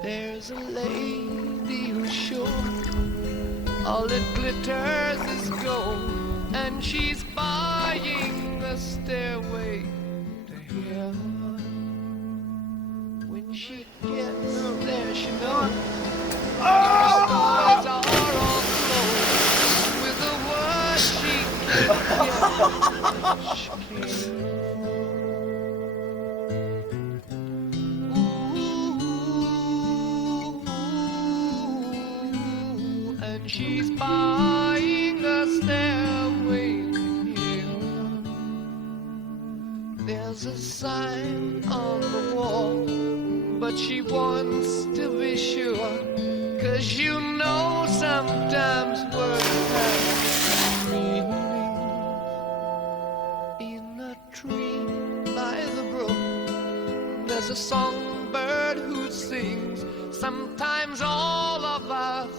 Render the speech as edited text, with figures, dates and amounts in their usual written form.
There's a lady who's sure all that glitters is gold, and she's buying a stairway to heaven. When she gets there, she knows cowboys are all closed with a word she can't get. She can't. She's buying a stairway to heaven. There's a sign on the wall, but she wants to be sure, 'cause you know sometimes words have meaning. In a tree by the brook, there's a songbird who sings. Sometimes all of us